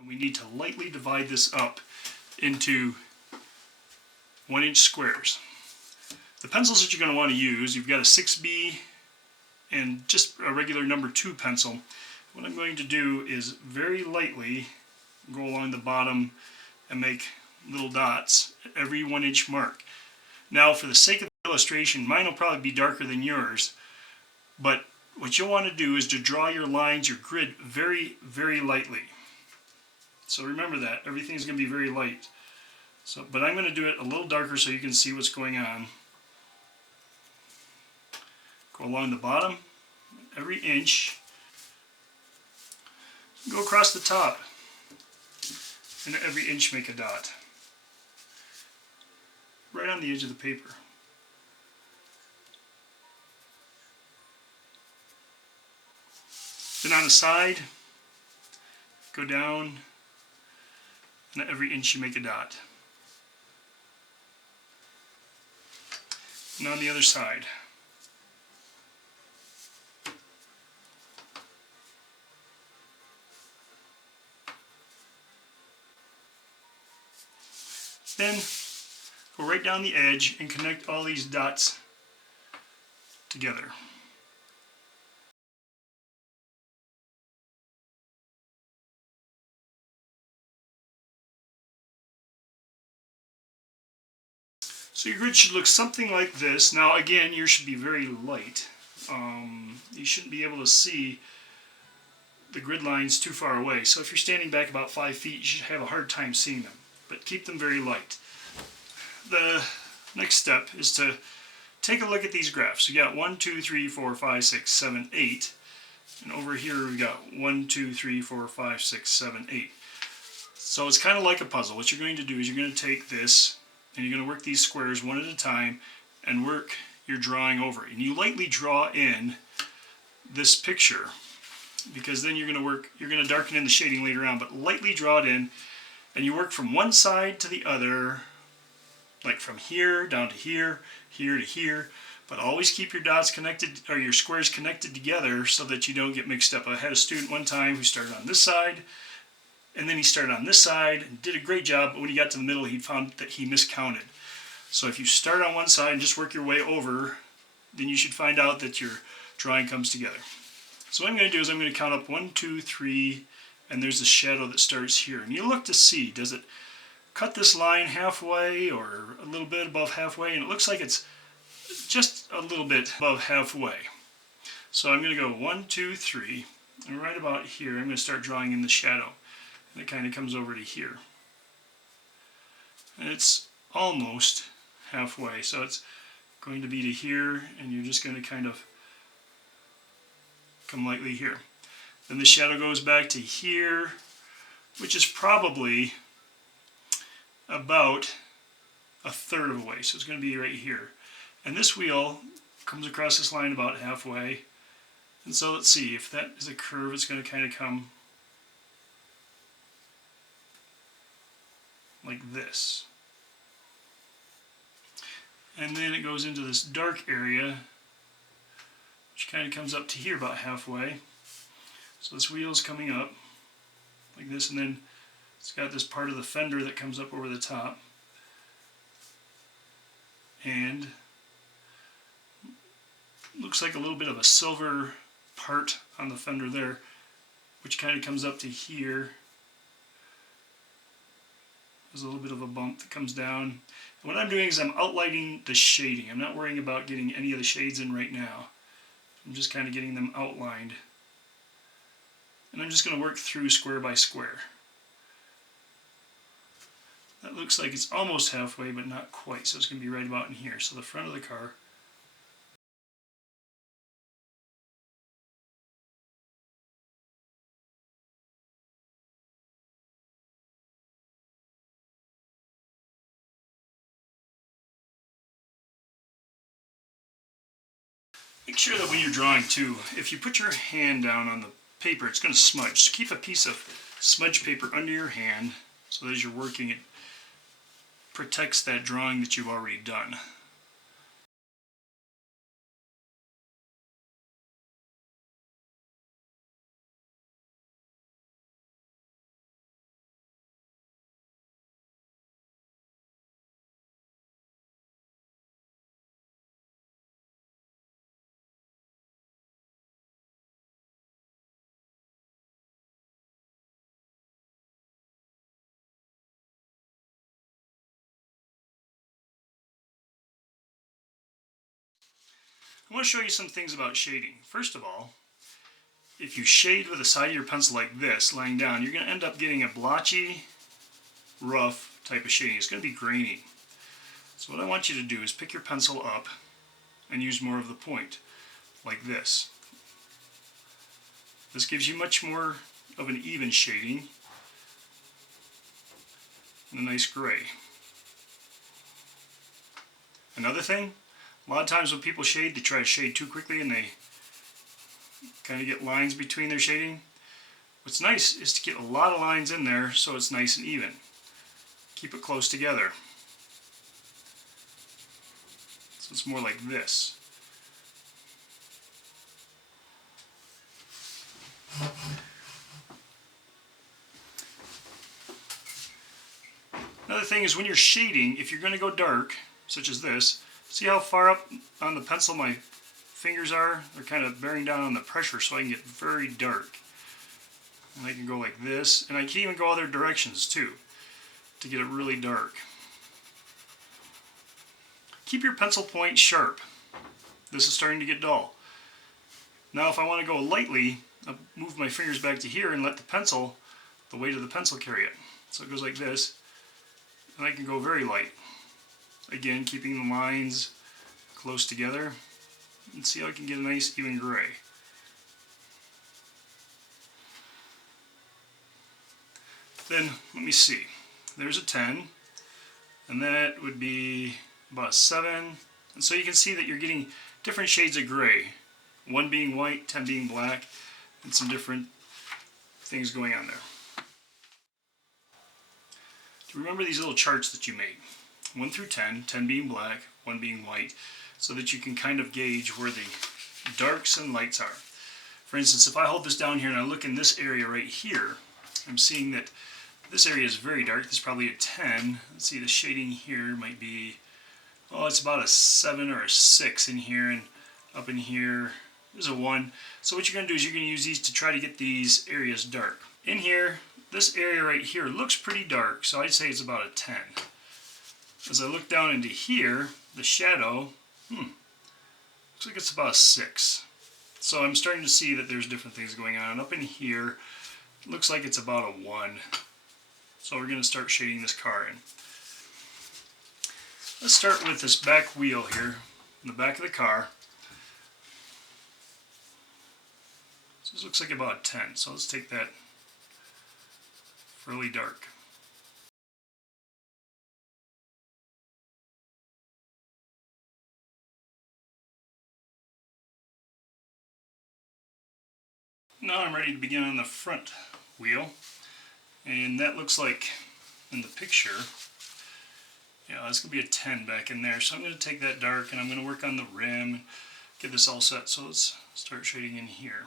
And we need to lightly divide this up into 1-inch squares. The pencils that you're going to want to use, you've got a 6B and just a regular number 2 pencil. What I'm going to do is very lightly go along the bottom and make little dots at every 1-inch mark. Now, for the sake of the illustration, mine will probably be darker than yours, but what you'll want to do is to draw your lines, your grid, very, very lightly. So remember that, everything's going to be very light. But I'm going to do it a little darker so you can see what's going on. Go along the bottom, every inch. Go across the top, and at every inch make a dot. Right on the edge of the paper. Then on the side, go down, and at every inch you make a dot. And on the other side. Then go right down the edge and connect all these dots together. So your grid should look something like this. Now again, yours should be very light. You shouldn't be able to see the grid lines too far away. So if you're standing back about 5 feet, you should have a hard time seeing them. But keep them very light. The next step is to take a look at these graphs. You got 1, 2, 3, 4, 5, 6, 7, 8. And over here we got 1, 2, 3, 4, 5, 6, 7, 8. So it's kind of like a puzzle. What you're going to do is you're going to take this and you're going to work these squares one at a time and work your drawing over it. And you lightly draw in this picture because then you're going to darken in the shading later on, but lightly draw it in and you work from one side to the other, like from here down to here, here to here, but always keep your dots connected, or your squares connected together so that you don't get mixed up. I had a student one time who started on this side, and then he started on this side and did a great job, but when he got to the middle, he found that he miscounted. So if you start on one side and just work your way over, then you should find out that your drawing comes together. So what I'm going to do is I'm going to count up 1, 2, 3, and there's a shadow that starts here. And you look to see, does it cut this line halfway or a little bit above halfway? And it looks like it's just a little bit above halfway. So I'm going to go 1, 2, 3, and right about here I'm going to start drawing in the shadow. And it kind of comes over to here. And it's almost halfway, so it's going to be to here, and you're just going to kind of come lightly here. Then the shadow goes back to here, which is probably about a third of the way, so it's going to be right here. And this wheel comes across this line about halfway, and so let's see, if that is a curve, it's going to kind of come like this. And then it goes into this dark area, which kind of comes up to here about halfway. So this wheel's coming up like this, and then it's got this part of the fender that comes up over the top. And looks like a little bit of a silver part on the fender there, which kind of comes up to here. There's a little bit of a bump that comes down. And what I'm doing is I'm outlining the shading. I'm not worrying about getting any of the shades in right now. I'm just kind of getting them outlined. And I'm just going to work through square by square. That looks like it's almost halfway, but not quite. So it's going to be right about in here. So the front of the car. Make sure that when you're drawing too, if you put your hand down on the paper, it's going to smudge. So keep a piece of smudge paper under your hand so that as you're working, it protects that drawing that you've already done. I want to show you some things about shading. First of all, if you shade with the side of your pencil like this, lying down, you're going to end up getting a blotchy, rough type of shading. It's going to be grainy. So what I want you to do is pick your pencil up and use more of the point, like this. This gives you much more of an even shading and a nice gray. Another thing, a lot of times when people shade, they try to shade too quickly and they kind of get lines between their shading. What's nice is to get a lot of lines in there so it's nice and even. Keep it close together. So it's more like this. Another thing is when you're shading, if you're going to go dark, such as this, see how far up on the pencil my fingers are? They're kind of bearing down on the pressure so I can get very dark. And I can go like this, and I can even go other directions too to get it really dark. Keep your pencil point sharp. This is starting to get dull. Now if I want to go lightly, I'll move my fingers back to here and let the weight of the pencil carry it. So it goes like this, and I can go very light. Again, keeping the lines close together, and see how I can get a nice even gray. Then, let me see, there's a 10, and that would be about a 7, and so you can see that you're getting different shades of gray, 1 being white, 10 being black, and some different things going on there. Do you remember these little charts that you made? 1 through 10, 10 being black, 1 being white, so that you can kind of gauge where the darks and lights are. For instance, if I hold this down here and I look in this area right here, I'm seeing that this area is very dark. This is probably a 10. Let's see, the shading here might be, oh, it's about a 7 or a 6 in here, and up in here there's a 1. So what you're going to do is you're going to use these to try to get these areas dark. In here, this area right here looks pretty dark, so I'd say it's about a 10. As I look down into here, the shadow, looks like it's about a 6. So I'm starting to see that there's different things going on. Up in here, it looks like it's about a 1. So we're going to start shading this car in. Let's start with this back wheel here, in the back of the car. So this looks like about a 10, so let's take that fairly dark. Now I'm ready to begin on the front wheel, and that looks like in the picture, yeah, that's going to be a 10 back in there. So I'm going to take that dark and I'm going to work on the rim, get this all set. So let's start shading in here.